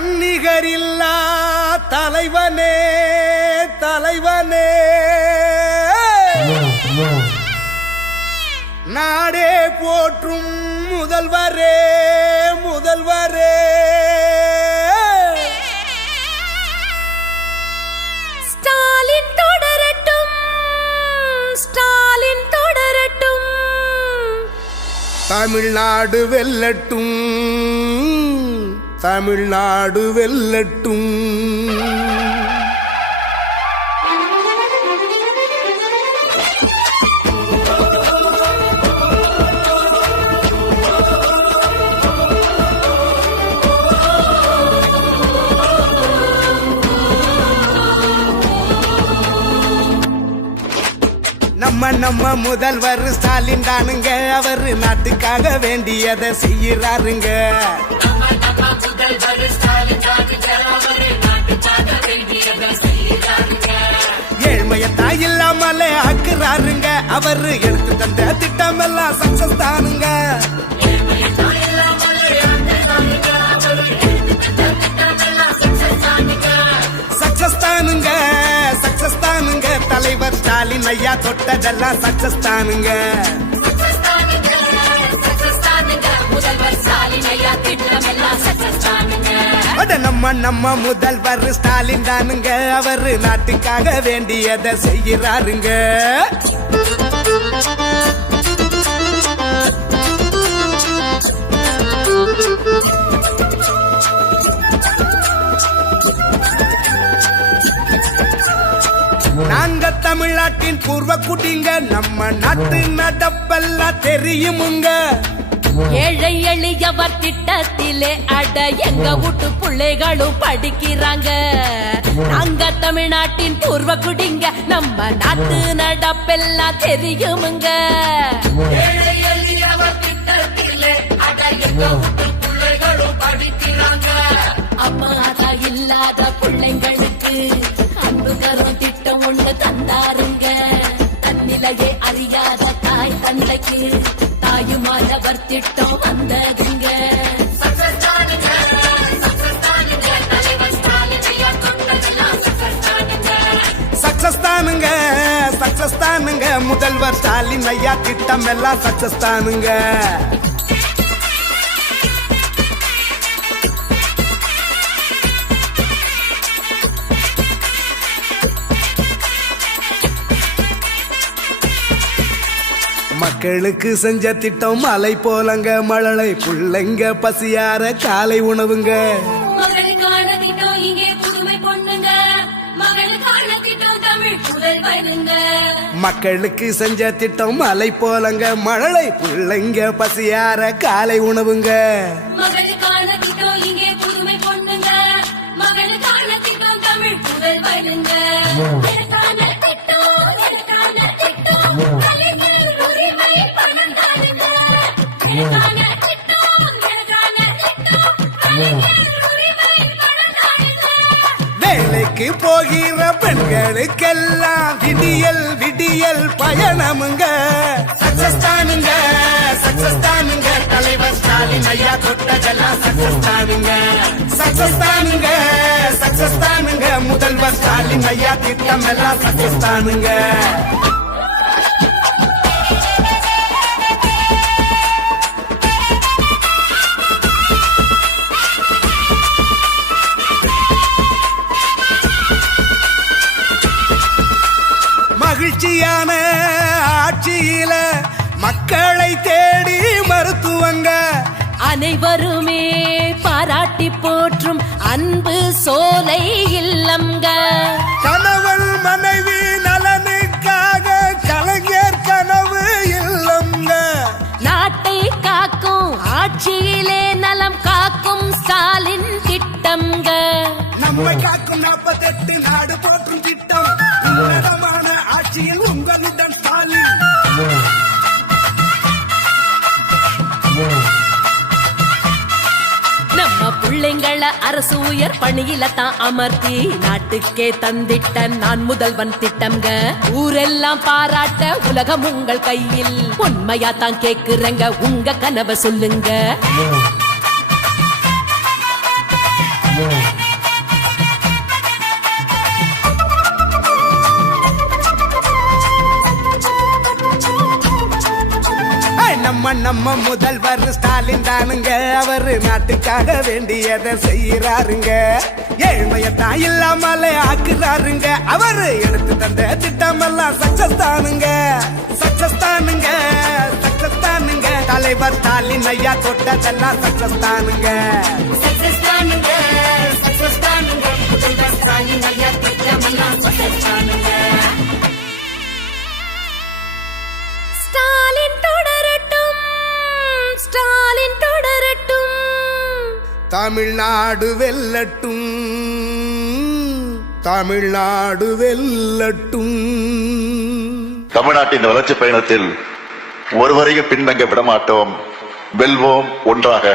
தன்னிகரில்லா தலைவனே தலைவனே நாடே போற்றும் முதல்வரே முதல்வரே ஸ்டாலின் தொடரட்டும் ஸ்டாலின் தொடரட்டும் தமிழ்நாடு வெல்லட்டும் தமிழ்நாடு வெல்லட்டும் நம்ம முதல்வர் ஸ்டாலின் தானுங்க அவரு நாட்டுக்காக வேண்டியதை செய்யறாருங்க ஏழ்மையத்தான் இல்லாமலே ஆக்குறாருங்க அவரு எடுத்து தந்த திட்டம் எல்லாம் சக்சஸ் தானுங்க சக்சஸ் தானுங்க சக்சஸ் தானுங்க தலைவர் ஸ்டாலின் ஐயா தொட்டதெல்லாம் சக்சஸ் தானுங்க நம்ம முதல்வர் ஸ்டாலின் தானுங்க அவரு நாட்டுக்காக வேண்டியதை செய்யறாருங்க நாங்க தமிழ்நாட்டின் பூர்வ குடிங்க நம்ம நாட்டு நடப்பெல்லாம் தெரியுமுங்க ஏழை எளியவர் திட்டத்திலே அட எங்க வீட்டு பிள்ளைகளும் படிக்கிறாங்க நாங்க தமிழ்நாட்டின் பூர்வ குடிங்க நம்ம நாட்டு நடப்பெல்லாம் தெரியுமுங்க ஏழை எளியவர் திட்டத்திலே அட எங்க வீட்டு பிள்ளைகளும் படிக்கிறாங்க அம்மா இல்லாத பிள்ளைங்களுக்கு அன்பு தரும் திட்டம் ஒன்று தந்தாருங்க தன்னிலையே அறியாத தாய் தந்தைக்கு தாயுமானவர் திட்டம் வந்ததுங்க சக்சஸ் தானுங்க சக்சஸ் தானுங்க முதல்வர் ஸ்டாலின் ஐயா திட்டம் எல்லாம் சக்சஸ் தானுங்க மக்களுக்கு செஞ்ச திட்டம் மலை போலங்க மழலை புள்ளைங்க பசியார காலை உணவுங்க மக்களுக்கு செஞ்ச திட்டம் மலை போலங்க மழலை புள்ளைங்க பசியார காலை உணவுங்க வேலைக்கு போகிற பெண்களுக்கெல்லாம் விடியல் விடியல் பயணமுங்க சக்சஸ் தானுங்க சக்சஸ் தானுங்க தலைவர் ஸ்டாலின் ஐயா தொட்டதெல்லாம் சக்சஸ் தானுங்க சக்சஸ் தானுங்க சக்சஸ் தானுங்க முதல்வர் ஸ்டாலின் ஐயா திட்டம் எல்லாம் சக்சஸ் தானுங்க மகிழ்ச்சியான ஆட்சியில மக்களை தேடி மருத்துவங்க அனைவருமே பாராட்டி போற்றும் அன்பு சோலை இல்லம்ங்க கணவன் மனைவி நலனுக்காக கலைஞர் கனவு இல்லம்ங்க நாட்டை காக்கும் ஆட்சியிலே நலம் காக்கும் ஸ்டாலின் திட்டம்ங்க நம்மை காக்கும் 48 நாடு போற்றும் திட்டம் உன்னதமான ஆட்சியில் உங்களுடன் ஸ்டாலின் நம்ம பிள்ளைங்கள அரசு உயர் பணியில தான் அமர்த்தி நாட்டுக்கே தந்திட்ட நான் முதல்வன் திட்டம்ங்க ஊரெல்லாம் பாராட்ட உலகம் உங்கள் கையில் உண்மையா தான் கேக்குறங்க உங்க கனவை சொல்லுங்க நம்ம முதல்வர் ஸ்டாலின் தானுங்க, அவரு நாட்டுக்காக வேண்டியதை செய்யறாருங்க. ஏழ்மையத்தான் இல்லாமலே ஆக்குறாருங்க, அவரு எடுத்து தந்த திட்டம் எல்லாம் சக்சஸ் தானுங்க, சக்சஸ் தானுங்க, சக்சஸ் தானுங்க. தலைவர் ஸ்டாலின் ஐயா தொட்டதெல்லாம் சக்சஸ் தானுங்க, சக்சஸ் தானுங்க, சக்சஸ் தானுங்க. முதல்வர் ஸ்டாலின் ஐயா திட்டமெல்லாம் சக்சஸ் தானுங்க. ஸ்டாலின் தொடரட்டும், ஸ்டாலின் தொடரட்டும், தமிழ்நாடு வெல்லட்டும், தமிழ்நாடு வெல்லட்டும். தமிழ்நாட்டின் வளர்ச்சி பயணத்தில் ஒருவரையும் பின்தங்க விடமாட்டோம். வெல்வோம் ஒன்றாக.